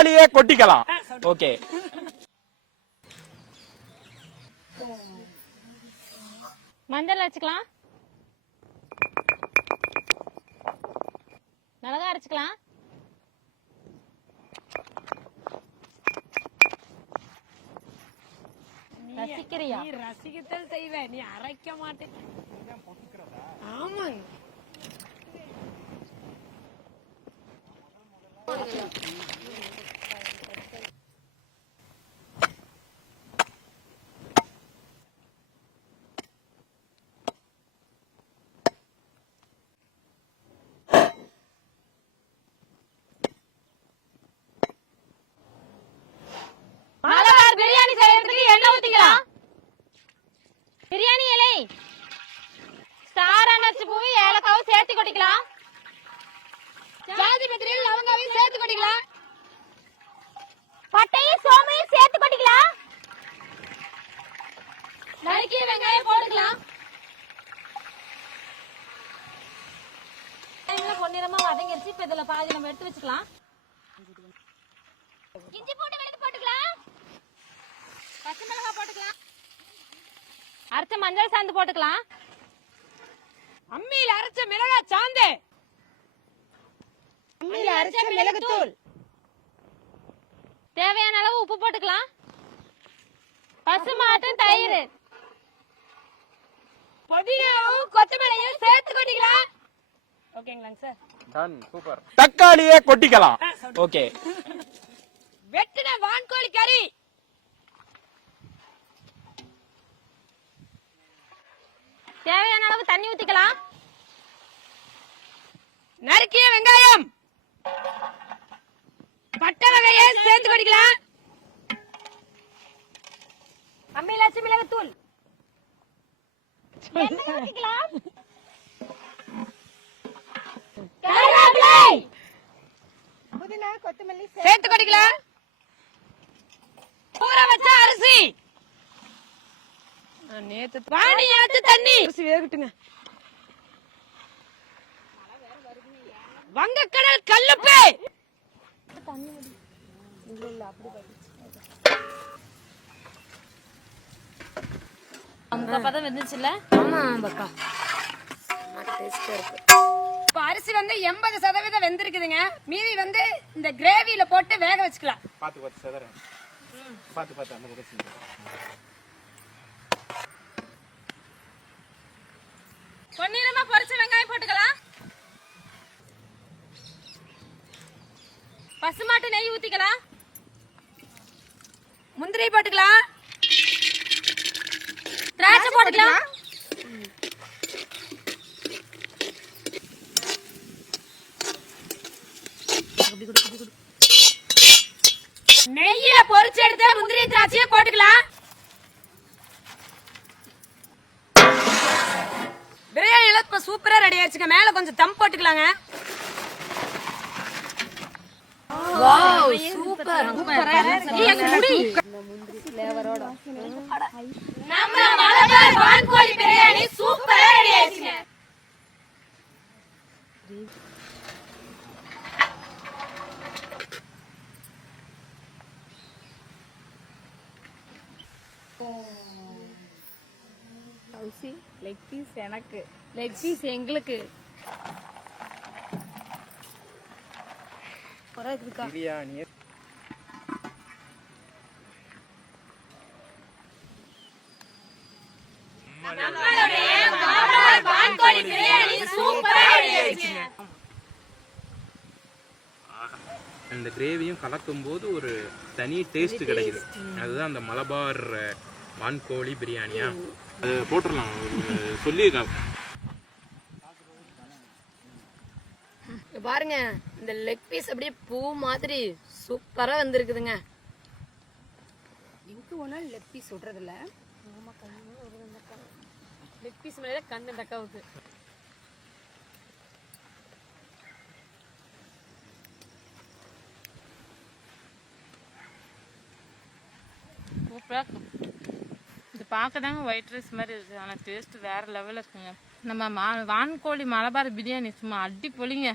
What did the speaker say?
தக்காளியே கொட்டிக்கலாம். ஓகே, மஞ்சள் அரைச்சுக்கலாம், மிளகா அரைச்சுக்கலாம், ரசிக்கிறியா? நீ ரசிக்கத்தான் செய்வ, நீ அரைக்க மாட்டேன். ஆமாங்க. மலபார் பிரியாணி செய்யறதுக்கு எண்ணெய் ஊத்திக்கலாம். பிரியாணி இலை, ஸ்டார் அனர்ச்சி பூ, ஏலக்காவும் சேர்த்து கொட்டிக்கலாம். ஜாதி பத்திரியில் லவங்காவையும் சேர்த்து கொட்டிக்கலாம். பட்டையும் சோமையும் சேர்த்து கொட்டிக்கலாம். நறுக்கிய வெங்காயம் போட்டுக்கலாம். பொன்னிறமா வதங்கிருச்சு. இப்ப இதுல பாதி நம்ம எடுத்து வச்சுக்கலாம். இஞ்சி பூண்டு விழுது போட்டுக்கலாம். பச்சை மிளகாய் போட்டுக்கலாம். அரைச்ச மஞ்சள் சாந்து போட்டுக்கலாம். அம்மியில அரைச்ச மிளகாய் சாந்து, அம்மியில அரைச்ச மிளகுத்தூள், தேவையான அளவு உப்பு போட்டுக்கலாம். பசுமாட்டும் தயிர், புதினாவும் கொத்தமல்லியும் சேர்த்து கொட்டிக்கலாம். ஓகேங்களாங்க சார்? Done, super. தக்காளியே கொட்டிக்கலாம். ஓகே, வெட்டின வான்கோழி கறி, தேவையான அளவு தண்ணி ஊத்திக்கலாம். நறுக்கிய வெங்காயம், பட்டை வகையை சேர்த்து கொட்டிக்கலாம். அம்மியில அரைச்ச மிளகுத்தூள், எண்ணெய் ஊத்திக்கலாம். கருவேப்பிலை புதினா கொத்தமல்லி சேர்த்து கொட்டிக்கலாம். ஊற வச்ச அரிசி, நேத்து பானி எடுத்து தண்ணி, அரிசி வேகட்டுங்க. வங்கக்கடல் கல்லுப்பு, அந்த பதம் வெந்துச்சுல்ல? ஆமா பக்கா, இப்ப அரிசி வந்து 80% வெந்திருக்குதுங்க. மீதி வந்து இந்த கிரேவியில போட்டு வேக வச்சுக்கலாம். பாத்து சதறேன். பாத்து அந்த பக்கம் செஞ்சு. பொன்னிறமா பொரிச்ச வெங்காயம் போட்டுக்கலாம். பசுமாட்டு நெய் ஊத்திக்கலாம். முந்திரி போட்டுக்கலாம். திராட்சை போட்டுக்கலாம். நெய்யில பொரிச்சு எடுத்த முந்திரி திராட்சையை போட்டுக்கலாம். பிரியாணி எல்லாம் இப்ப சூப்பரா ரெடி ஆயிடுச்சுங்க. மேல கொஞ்சம் தம் போட்டுக்கலாங்க. வாவ், சூப்பர் சூப்பரா இருக்கு. நம்ம மலபார் வான்கோழி பிரியாணி சூப்பரா ரெடி ஆயிடுச்சுங்க. லெக் பீஸ் எனக்கு, லெக் பீஸ் எங்களுக்கு. பிரியாணி நம்மளுடைய மலபார் வான்கோழி பிரியாணி சூப்பரா ரெடி ஆயிடுச்சுங்க. அந்த கிரேவியும் கலக்கும் போது ஒரு தனி டேஸ்ட் கிடைக்குது. அதுதான் அந்த மலபார் வான்கோழி பிரியாணியா. அது போட்டுடலாம், சொல்லியிருக்காங்க. பாருங்க, இந்த லெக் பீஸ் அப்படியே பூ மாதிரி சூப்பரா வந்திருக்குதுங்க. எங்க ஒன்னும் லெக் பீஸ் விடுறதில்ல. லெக் பீஸ் மேல கண்ணு தக்காவுக்கு. சூப்பரா இது பார்க்க தாங்க ஒயிட் ரைஸ் மாதிரி இருக்கு, ஆனால் டேஸ்ட் வேற லெவலில் இருக்குங்க. நம்ம வான்கோழி மலபார் பிரியாணி சும்மா அடி பொலிங்க.